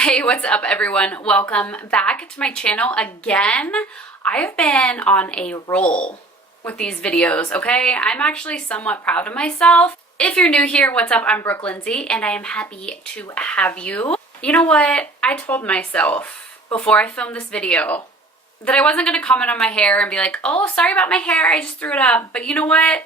Hey, what's up everyone? Welcome back to my channel again. I have been on a roll with these videos, okay? I'm actually somewhat proud of myself. If you're new here, what's up? I'm Brooke Lindsey and I am happy to have you. You know what? I told myself before I filmed this video that I wasn't gonna comment on my hair and be like, oh, sorry about my hair, I just threw it up. But you know what?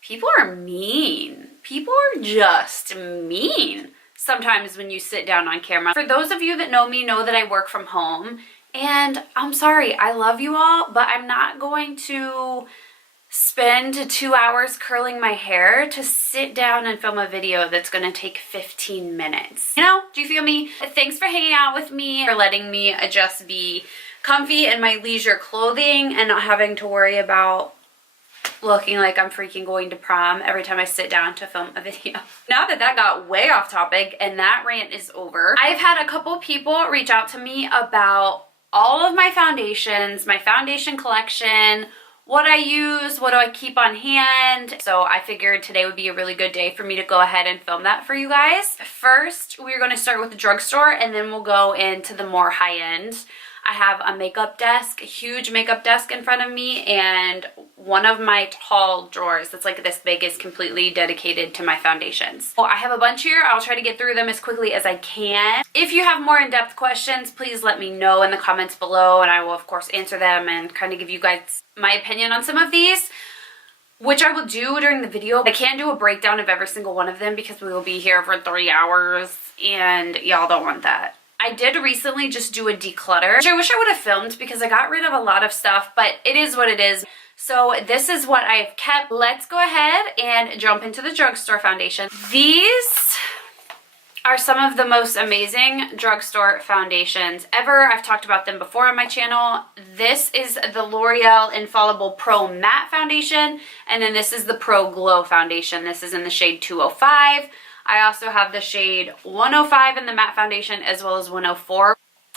People are mean. People are just mean sometimes when you sit down on camera. For those of you that know me know that I work from home, and I'm sorry, I love you all, but I'm not going to spend 2 hours curling my hair to sit down and film a video that's gonna take 15 minutes. You know, do you feel me? Thanks for hanging out with me, for letting me just be comfy in my leisure clothing and not having to worry about looking like I'm freaking going to prom every time I sit down to film a video. Now that got way off topic and that rant is over, I've had a couple people reach out to me about all of my foundations, my foundation collection, what I use, what do I keep on hand. So I figured today would be a really good day for me to go ahead and film that for you guys. First, we're going to start with the drugstore and then we'll go into the more high-end. I have a makeup desk, a huge makeup desk in front of me, and one of my tall drawers that's like this big is completely dedicated to my foundations. Well, I have a bunch here. I'll try to get through them as quickly as I can. If you have more in-depth questions, please let me know in the comments below, and I will of course answer them and kind of give you guys my opinion on some of these, which I will do during the video. I can't do a breakdown of every single one of them because we will be here for 3 hours, and y'all don't want that. I did recently just do a declutter, which I wish I would have filmed because I got rid of a lot of stuff, but it is what it is. So this is what I've kept. Let's go ahead and jump into the drugstore foundation. These are some of the most amazing drugstore foundations ever. I've talked about them before on my channel. This is the L'Oreal Infallible Pro Matte Foundation, and then this is the Pro Glow Foundation. This is in the shade 205. I also have the shade 105 in the matte foundation as well as 104.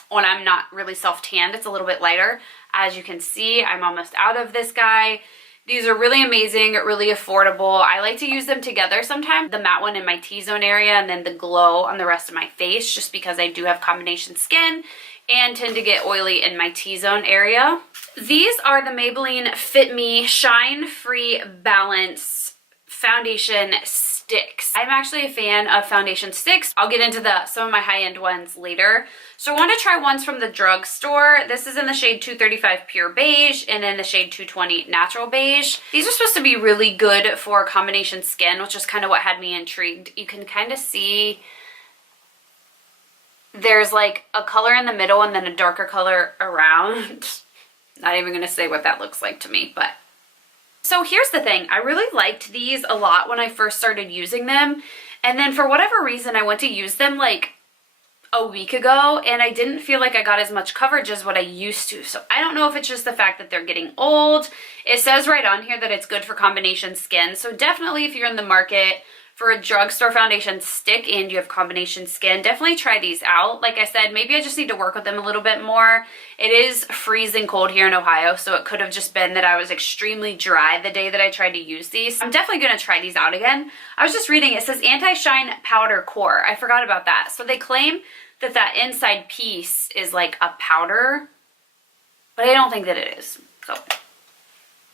When I'm not really self-tanned, it's a little bit lighter. As you can see, I'm almost out of this guy. These are really amazing, really affordable. I like to use them together sometimes. The matte one in my T-zone area and then the glow on the rest of my face, just because I do have combination skin and tend to get oily in my T-zone area. These are the Maybelline Fit Me Shine Free Balance Foundation Sticks. I'm actually a fan of foundation sticks. I'll get into some of my high-end ones later. So I want to try ones from the drugstore. This is in the shade 235 Pure Beige and in the shade 220 Natural Beige. These are supposed to be really good for combination skin, which is kind of what had me intrigued. You can kind of see there's like a color in the middle and then a darker color around. Not even going to say what that looks like to me, but so here's the thing, I really liked these a lot when I first started using them, and then for whatever reason I went to use them like a week ago and I didn't feel like I got as much coverage as what I used to. So I don't know if it's just the fact that they're getting old. It says right on here that it's good for combination skin, so definitely if you're in the market for a drugstore foundation stick and you have combination skin, definitely try these out. Like I said, maybe I just need to work with them a little bit more. It is freezing cold here in Ohio, so it could have just been that I was extremely dry the day that I tried to use these. I'm definitely going to try these out again. I was just reading, it says anti-shine powder core. I forgot about that. So they claim that that inside piece is like a powder, but I don't think that it is. So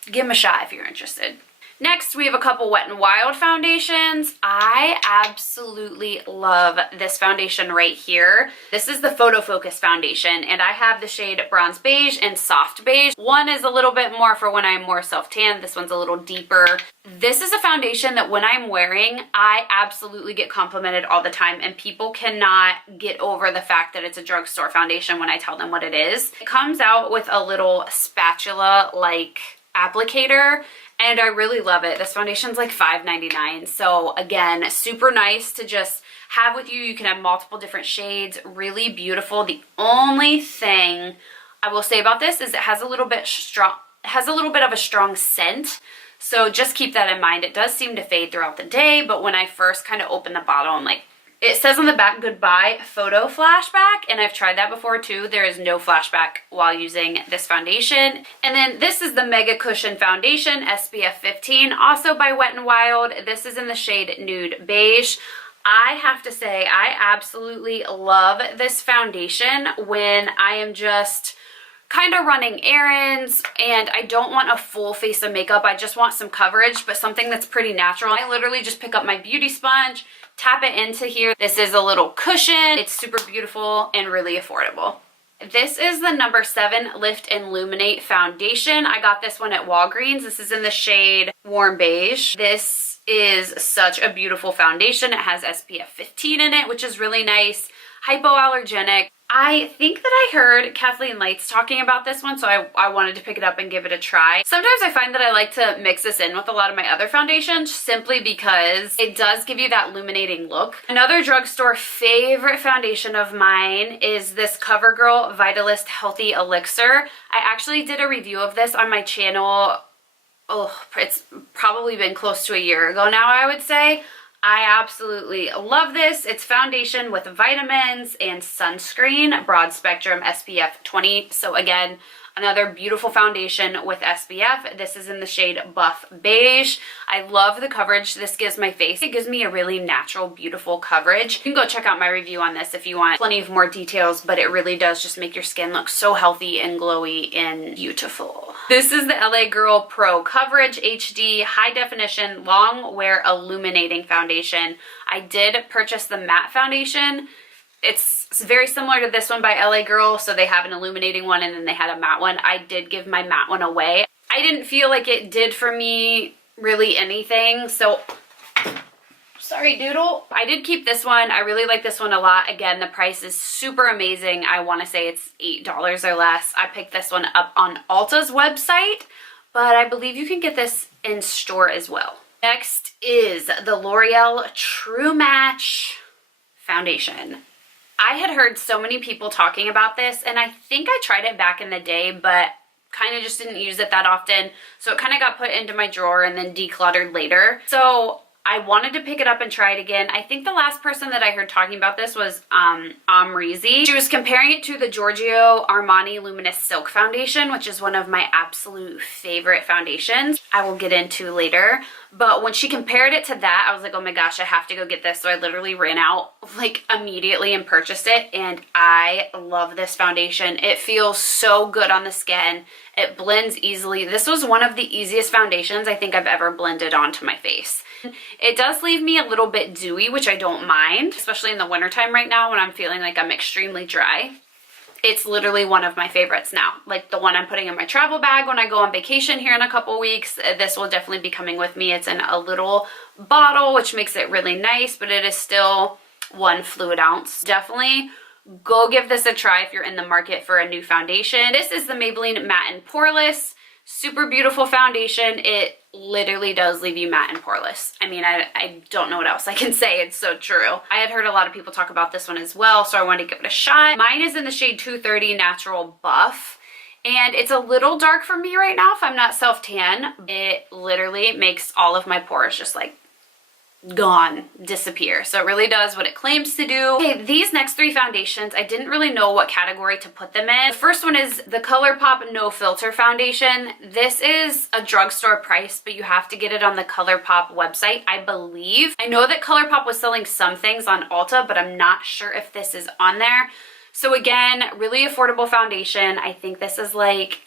give them a shot if you're interested. Next, we have a couple Wet n Wild foundations. I absolutely love this foundation right here. This is the Photo Focus foundation, and I have the shade Bronze Beige and Soft Beige. One is a little bit more for when I'm more self-tan. This one's a little deeper. This is a foundation that when I'm wearing, I absolutely get complimented all the time, and people cannot get over the fact that it's a drugstore foundation when I tell them what it is. It comes out with a little spatula-like applicator, and I really love it. This foundation's like $5.99. So again, super nice to just have with you. You can have multiple different shades, really beautiful. The only thing I will say about this is it has a little bit of a strong scent. So just keep that in mind. It does seem to fade throughout the day, but when I first kind of open the bottle, I'm like, it says on the back, goodbye photo flashback, and I've tried that before too. There is no flashback while using this foundation. And then this is the Mega Cushion Foundation, SPF 15, also by Wet n Wild. This is in the shade Nude Beige. I have to say, I absolutely love this foundation when I am just kind of running errands and I don't want a full face of makeup. I just want some coverage, but something that's pretty natural. I literally just pick up my beauty sponge, tap it into here. This is a little cushion. It's super beautiful and really affordable. This is the number 7 Lift and Illuminate foundation. I got this one at Walgreens. This is in the shade Warm Beige. This is such a beautiful foundation. It has SPF 15 in it, which is really nice. Hypoallergenic. I think that I heard Kathleen Lights talking about this one, so I wanted to pick it up and give it a try. Sometimes I find that I like to mix this in with a lot of my other foundations simply because it does give you that illuminating look. Another drugstore favorite foundation of mine is this CoverGirl Vitalist Healthy Elixir. I actually did a review of this on my channel. Oh, it's probably been close to a year ago now, I would say. I absolutely love this. It's foundation with vitamins and sunscreen, broad spectrum SPF 20. So again, another beautiful foundation with SPF. This is in the shade Buff Beige. I love the coverage this gives my face. It gives me a really natural, beautiful coverage. You can go check out my review on this if you want plenty of more details, but it really does just make your skin look so healthy and glowy and beautiful. This is the LA Girl Pro Coverage HD High Definition Long Wear Illuminating Foundation. I did purchase the matte foundation. It's very similar to this one by LA Girl, so they have an illuminating one and then they had a matte one. I did give my matte one away. I didn't feel like it did for me really anything, so sorry Doodle. I did keep this one. I really like this one a lot. Again, the price is super amazing. I want to say it's $8 or less. I picked this one up on Ulta's website, but I believe you can get this in store as well. Next is the L'Oreal True Match foundation. I had heard so many people talking about this, and I think I tried it back in the day, but kind of just didn't use it that often. So it kind of got put into my drawer and then decluttered later. So I wanted to pick it up and try it again. I think the last person that I heard talking about this was Amrizi. She was comparing it to the Giorgio Armani Luminous Silk Foundation, which is one of my absolute favorite foundations. I will get into later. But when she compared it to that, I was like, oh my gosh, I have to go get this. So I literally ran out like immediately and purchased it. And I love this foundation. It feels so good on the skin. It blends easily. This was one of the easiest foundations I think I've ever blended onto my face. It does leave me a little bit dewy, which I don't mind, especially in the wintertime right now when I'm feeling like I'm extremely dry. It's literally one of my favorites now. Like the one I'm putting in my travel bag when I go on vacation here in a couple weeks. This will definitely be coming with me. It's in a little bottle, which makes it really nice, but it is still 1 fluid ounce. Definitely go give this a try if you're in the market for a new foundation. This is the Maybelline Matte and Poreless. Super beautiful foundation. It literally does leave you matte and poreless. I mean, I don't know what else I can say. It's so true. I had heard a lot of people talk about this one as well, so I wanted to give it a shot. Mine is in the shade 230 Natural Buff, and it's a little dark for me right now if I'm not self-tan. It literally makes all of my pores just like gone, disappear. So it really does what it claims to do. Okay, these next 3 foundations, I didn't really know what category to put them in. The first one is the ColourPop No Filter Foundation. This is a drugstore price, but you have to get it on the ColourPop website, I believe. I know that ColourPop was selling some things on Ulta, but I'm not sure if this is on there. So again, really affordable foundation. I think this is like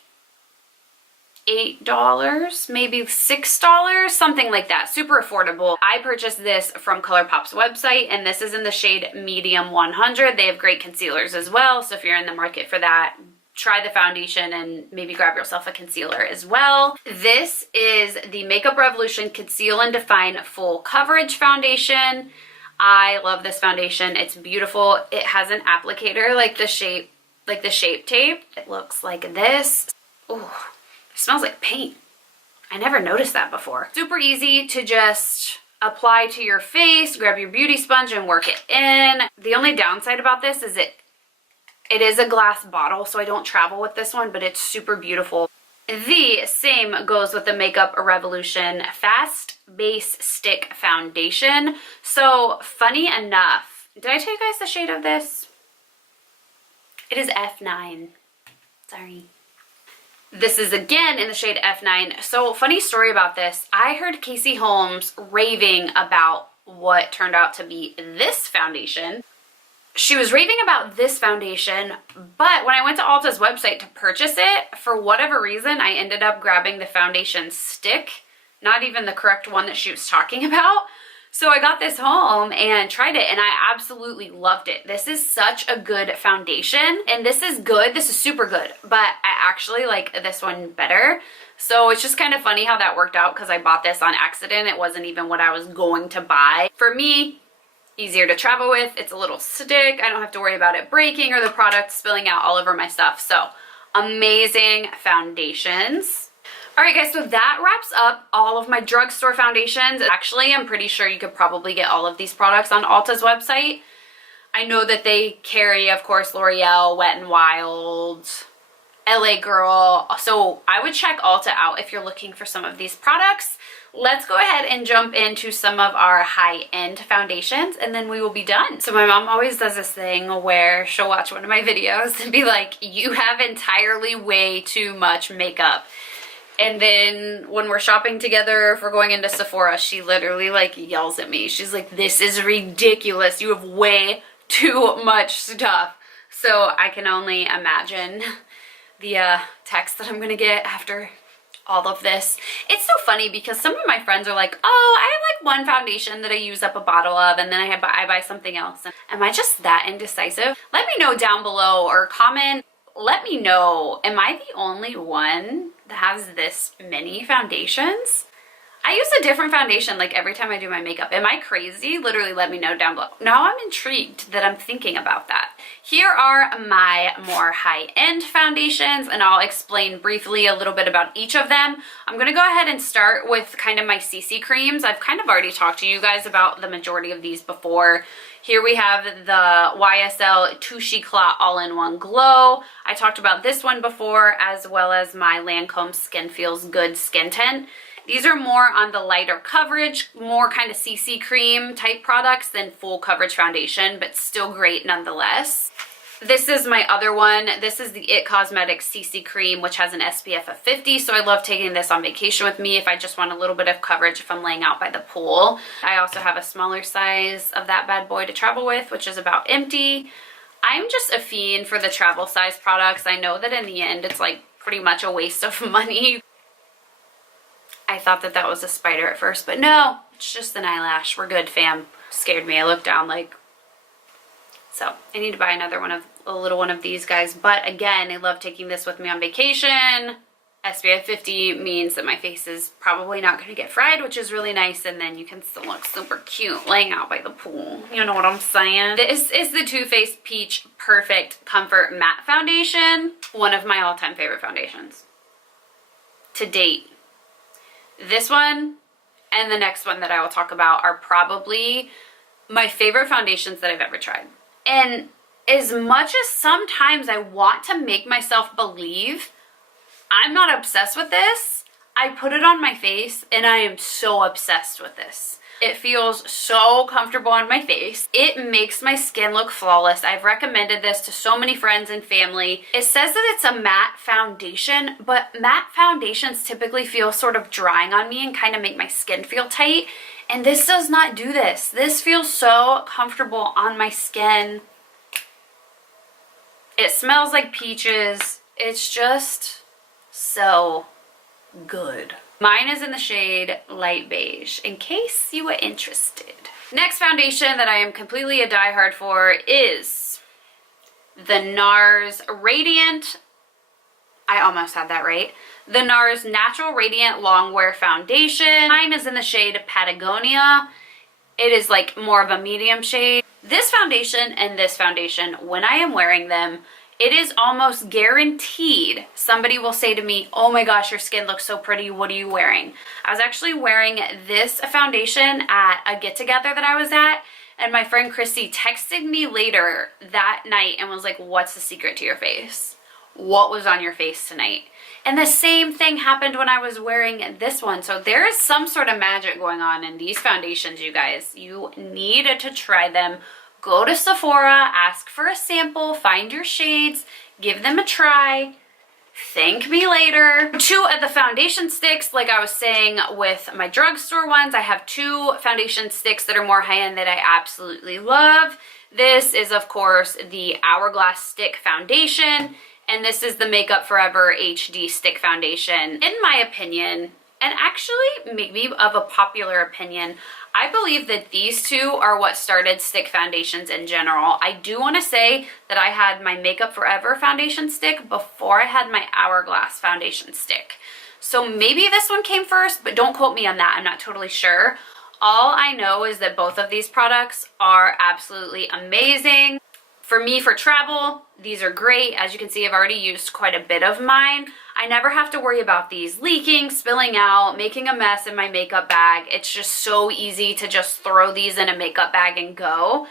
$8, maybe $6, something like that. Super affordable. I purchased this from ColourPop's website, and this is in the shade Medium 100. They have great concealers as well, so if you're in the market for that, try the foundation and maybe grab yourself a concealer as well. This is the Makeup Revolution Conceal and Define Full Coverage Foundation. I love this foundation. It's beautiful. It has an applicator like the Shape Tape. It looks like this. Ooh. It smells like paint. I never noticed that before. Super easy to just apply to your face, grab your beauty sponge and work it in. The only downside about this is it is a glass bottle, so I don't travel with this one, but it's super beautiful. The same goes with the Makeup Revolution Fast Base Stick Foundation. So funny enough, did I tell you guys the shade of this? It is F9. Sorry. This is again in the shade F9. So funny story about this. I heard Casey Holmes raving about what turned out to be this foundation. She was raving about this foundation, but when I went to Ulta's website to purchase it, for whatever reason, I ended up grabbing the foundation stick, not even the correct one that she was talking about. So I got this home and tried it, and I absolutely loved it. This is such a good foundation, and this is good. This is super good, but I actually like this one better. So it's just kind of funny how that worked out because I bought this on accident. It wasn't even what I was going to buy. For me, easier to travel with. It's a little stick. I don't have to worry about it breaking or the product spilling out all over my stuff. So amazing foundations. All right, guys, so that wraps up all of my drugstore foundations. Actually, I'm pretty sure you could probably get all of these products on Ulta's website. I know that they carry, of course, L'Oreal, Wet n Wild, LA Girl. So I would check Ulta out if you're looking for some of these products. Let's go ahead and jump into some of our high-end foundations, and then we will be done. So my mom always does this thing where she'll watch one of my videos and be like, you have entirely way too much makeup. And then when we're shopping together, if we're going into Sephora, she literally like yells at me. She's like, this is ridiculous. You have way too much stuff. So I can only imagine the text that I'm gonna get after all of this. It's so funny because some of my friends are like, oh, I have like one foundation that I use up a bottle of, and then I buy something else. Am I just that indecisive? Let me know down below, or comment. Let me know, am I the only one that has this many foundations? I use a different foundation like every time I do my makeup. Am I crazy? Literally let me know down below. Now I'm intrigued that I'm thinking about that. Here are my more high-end foundations, and I'll explain briefly a little bit about each of them. I'm gonna go ahead and start with kind of my CC creams. I've kind of already talked to you guys about the majority of these before. Here we have the YSL Touche Eclat All-in-One Glow. I talked about this one before, as well as my Lancome Skin Feels Good Skin Tint. These are more on the lighter coverage, more kind of CC cream type products than full coverage foundation, but still great nonetheless. This is my other one. This is the IT Cosmetics CC cream, which has an SPF of 50. So I love taking this on vacation with me if I just want a little bit of coverage if I'm laying out by the pool. I also have a smaller size of that bad boy to travel with, which is about empty. I'm just a fiend for the travel size products. I know that in the end, it's like pretty much a waste of money. I thought that that was a spider at first, but no, it's just an eyelash. We're good, fam. Scared me. I looked down like, so I need to buy another one of a little one of these guys. But again, I love taking this with me on vacation. SPF 50 means that my face is probably not going to get fried, which is really nice. And then you can still look super cute laying out by the pool. You know what I'm saying? This is the Too Faced Peach Perfect Comfort Matte Foundation. One of my all-time favorite foundations to date. This one and the next one that I will talk about are probably my favorite foundations that I've ever tried. And as much as sometimes I want to make myself believe I'm not obsessed with this, I put it on my face and I am so obsessed with this. It feels so comfortable on my face. It makes my skin look flawless. I've recommended this to so many friends and family. It says that it's a matte foundation, but matte foundations typically feel sort of drying on me and kind of make my skin feel tight. And this does not do this. This feels so comfortable on my skin. It smells like peaches. It's just so good. Mine is in the shade Light Beige, in case you were interested. Next foundation that I am completely a diehard for is the NARS Radiant, I almost had that right, the NARS Natural Radiant Longwear Foundation. Mine is in the shade Patagonia. It is like more of a medium shade. This foundation and this foundation, when I am wearing them, it is almost guaranteed somebody will say to me, oh my gosh, your skin looks so pretty, what are you wearing? I was actually wearing this foundation at a get-together that I was at, and my friend Christy texted me later that night and was like, what's the secret to your face? What was on your face tonight? And the same thing happened when I was wearing this one. So there is some sort of magic going on in these foundations, you guys. You need to try them. Go to Sephora, ask for a sample, find your shades, give them a try, Thank me later. 2 of the foundation sticks, like I was saying with my drugstore ones, I have 2 foundation sticks that are more high-end that I absolutely love. This is, of course, the Hourglass Stick Foundation, and this is the Makeup Forever HD Stick Foundation. In my opinion, and actually maybe of a popular opinion, I believe that these 2 are what started stick foundations in general. I do want to say that I had my Makeup Forever foundation stick before I had my Hourglass foundation stick. So maybe this one came first, but don't quote me on that. I'm not totally sure. All I know is that both of these products are absolutely amazing. For me, for travel, these are great. As you can see, I've already used quite a bit of mine. I never have to worry about these leaking, spilling out, making a mess in my makeup bag. It's just so easy to just throw these in a makeup bag and go.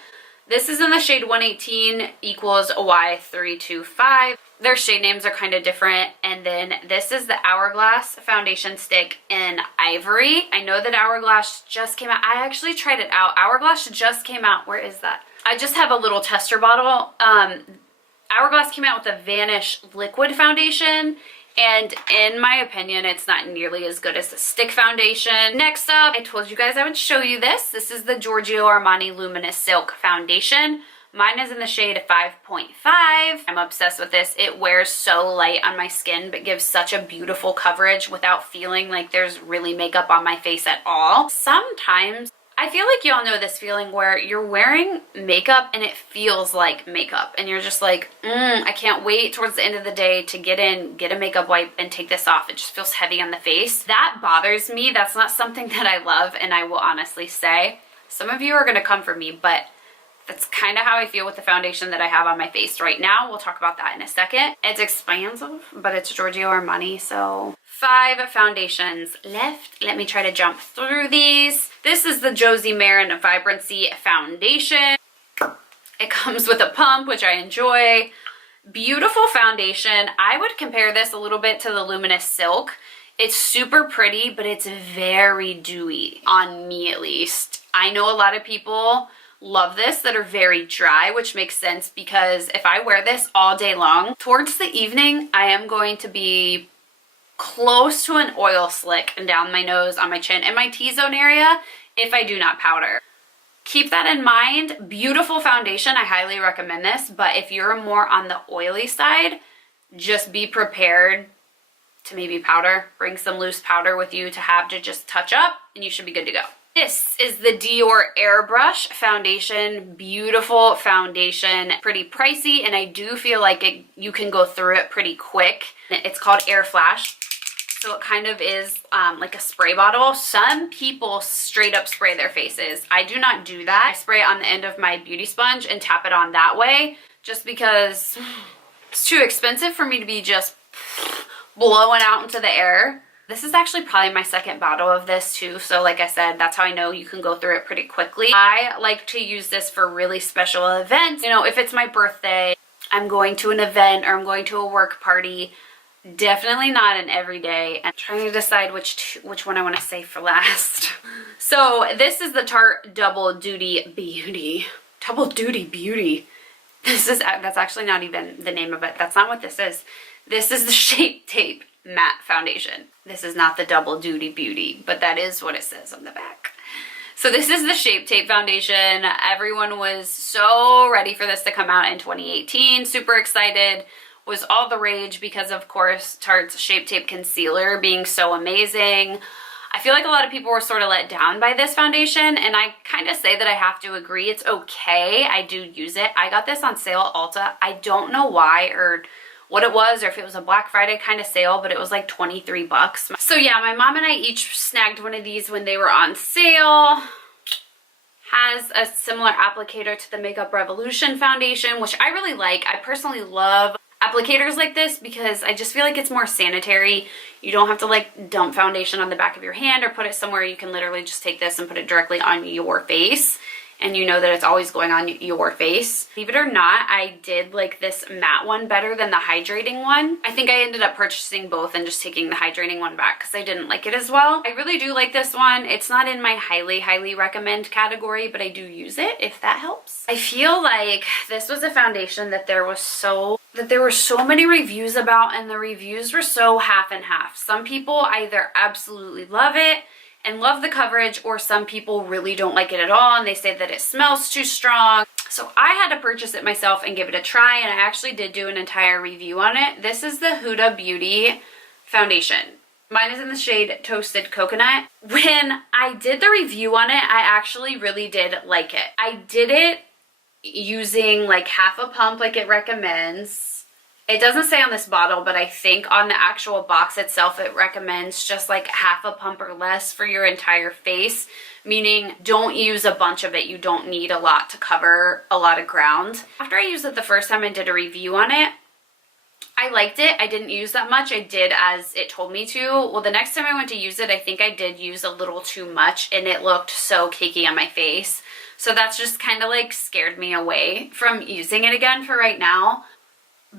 This is in the shade 118 equals Y325. Their shade names are kind of different. And then this is the Hourglass foundation stick in Ivory. I know that Hourglass just came out. I actually tried it out. Hourglass just came out. Where is that? I just have a little tester bottle. Hourglass came out with a Vanish liquid foundation, and in my opinion, it's not nearly as good as the stick foundation. Next up, I told you guys I would show you this. This is the Giorgio Armani Luminous Silk Foundation. Mine is in the shade 5.5. I'm obsessed with this. It wears so light on my skin, but gives such a beautiful coverage without feeling like there's really makeup on my face at all. Sometimes I feel like y'all know this feeling where you're wearing makeup and it feels like makeup and you're just like, I can't wait towards the end of the day to get in, get a makeup wipe and take this off. It just feels heavy on the face. That bothers me. That's not something that I love, and I will honestly say, some of you are gonna come for me, but that's kind of how I feel with the foundation that I have on my face right now. We'll talk about that in a second. It's expansive, but it's Giorgio Armani, so 5 foundations left. Let me try to jump through these. This is the Josie Maran Vibrancy Foundation. It comes with a pump, which I enjoy. Beautiful foundation. I would compare this a little bit to the Luminous Silk. It's super pretty, but it's very dewy, on me at least. I know a lot of people love this that are very dry, which makes sense because if I wear this all day long, towards the evening, I am going to be close to an oil slick and down my nose, on my chin, and my T-zone area if I do not powder. Keep that in mind. Beautiful foundation. I highly recommend this, but if you're more on the oily side, just be prepared to maybe powder. Bring some loose powder with you to have to just touch up, and you should be good to go. This is the Dior Airbrush Foundation. Beautiful foundation. Pretty pricey, and I do feel like you can go through it pretty quick. It's called Air Flash, so it kind of is like a spray bottle. Some people straight up spray their faces. I do not do that. I spray it on the end of my beauty sponge and tap it on that way, just because it's too expensive for me to be just blowing out into the air. This is actually probably my second bottle of this too, so like I said, that's how I know you can go through it pretty quickly. I like to use this for really special events. You know, if it's my birthday, I'm going to an event, or I'm going to a work party. Definitely not an everyday. I'm trying to decide which one I want to save for last. So this is the Tarte Double Duty Beauty. Double Duty Beauty. That's actually not even the name of it. That's not what this is. This is the Shape Tape Matte Foundation. This is not the Double Duty Beauty, but that is what it says on the back. So this is the Shape Tape Foundation. Everyone was so ready for this to come out in 2018. Super excited. Was all the rage because, of course, Tarte's Shape Tape Concealer being so amazing. I feel like a lot of people were sort of let down by this foundation, and I kind of say that I have to agree. It's okay. I do use it. I got this on sale at Ulta. I don't know why or what it was, or if it was a Black Friday kind of sale, but it was like 23 bucks. So yeah, my mom and I each snagged one of these when they were on sale. Has a similar applicator to the Makeup Revolution foundation, which I really like. I personally love applicators like this because I just feel like it's more sanitary. You don't have to like dump foundation on the back of your hand or put it somewhere. You can literally just take this and put it directly on your face. and you know that it's always going on your face. Believe it or not, I did like this matte one better than the hydrating one. I think I ended up purchasing both and just taking the hydrating one back because I didn't like it as well. I really do like this one. It's not in my highly recommend category, but I do use it if that helps. I feel like this was a foundation that there were so many reviews about, and the reviews were so half and half. Some people either absolutely love it and love the coverage, or some people really don't like it at all and they say that it smells too strong. So I had to purchase it myself and give it a try, and I actually did do an entire review on it. This is the Huda Beauty foundation. Mine is in the shade Toasted Coconut. When I did the review on it, I actually really did like it. I did it using like half a pump like it recommends. It doesn't say on this bottle, but I think on the actual box itself it recommends just like half a pump or less for your entire face, meaning don't use a bunch of it. You don't need a lot to cover a lot of ground. After I used it the first time and did a review on it, I liked it. I didn't use that much. I did as it told me to. Well, the next time I went to use it, I think I did use a little too much and it looked so cakey on my face. So that's just kind of like scared me away from using it again for right now.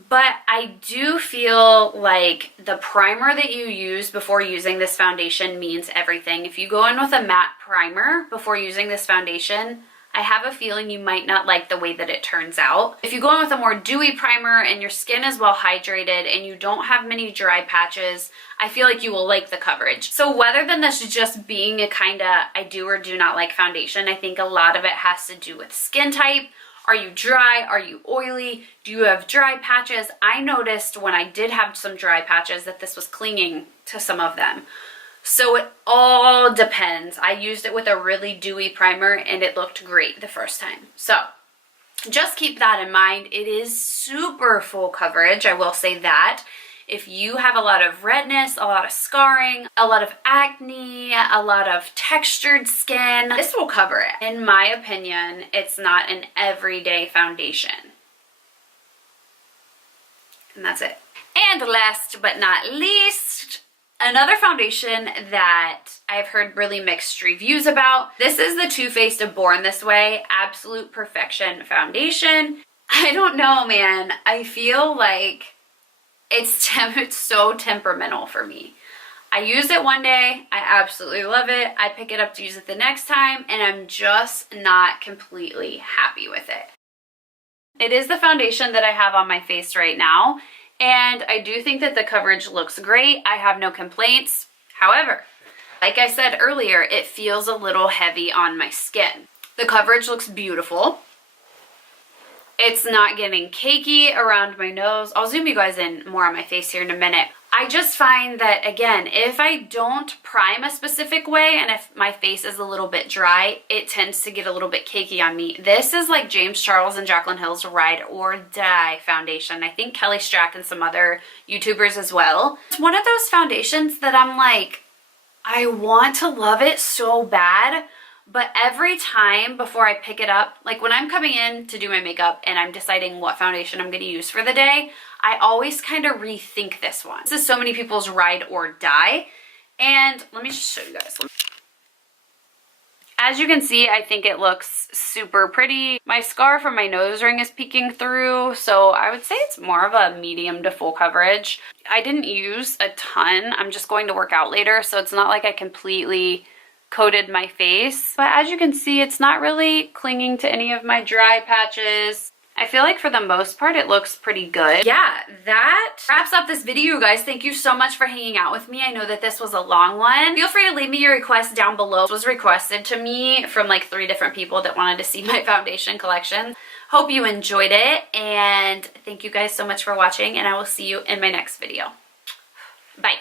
But I do feel like the primer that you use before using this foundation means everything. If you go in with a matte primer before using this foundation, I have a feeling you might not like the way that it turns out. If you go in with a more dewy primer and your skin is well hydrated and you don't have many dry patches, I feel like you will like the coverage. So rather than this just being a kind of I do or do not like foundation, I think a lot of it has to do with skin type. Are you dry? Are you oily? Do you have dry patches? I noticed when I did have some dry patches that this was clinging to some of them. So it all depends. I used it with a really dewy primer and it looked great the first time. So just keep that in mind. It is super full coverage, I will say that. If you have a lot of redness, a lot of scarring, a lot of acne, a lot of textured skin, this will cover it. In my opinion, it's not an everyday foundation. And that's it. And last but not least, another foundation that I've heard really mixed reviews about. This is the Too Faced Born This Way Absolute Perfection Foundation. I don't know, man. I feel like it's so temperamental for me. I use it one day, I absolutely love it. I pick it up to use it the next time, and I'm just not completely happy with it. It is the foundation that I have on my face right now, and I do think that the coverage looks great. I have no complaints. However, like I said earlier, it feels a little heavy on my skin. The coverage looks beautiful. It's not getting cakey around my nose. I'll zoom you guys in more on my face here in a minute. I just find that, again, if I don't prime a specific way and if my face is a little bit dry, it tends to get a little bit cakey on me. This is like James Charles and Jaclyn Hill's Ride or Die foundation. I think Kelly Strack and some other YouTubers as well. It's one of those foundations that I'm like, I want to love it so bad, but every time before I pick it up, like when I'm coming in to do my makeup and I'm deciding what foundation I'm going to use for the day, I always kind of rethink this one. This is so many people's Ride or Die. And let me just show you guys. As you can see, I think it looks super pretty. My scar from my nose ring is peeking through, so I would say it's more of a medium to full coverage. I didn't use a ton. I'm just going to work out later, so it's not like I completely coated my face. But as you can see, it's not really clinging to any of my dry patches. I feel like for the most part, it looks pretty good. Yeah, that wraps up this video, you guys. Thank you so much for hanging out with me. I know that this was a long one. Feel free to leave me your request down below. This was requested to me from like 3 different people that wanted to see my foundation collection. Hope you enjoyed it, and thank you guys so much for watching, and I will see you in my next video. Bye.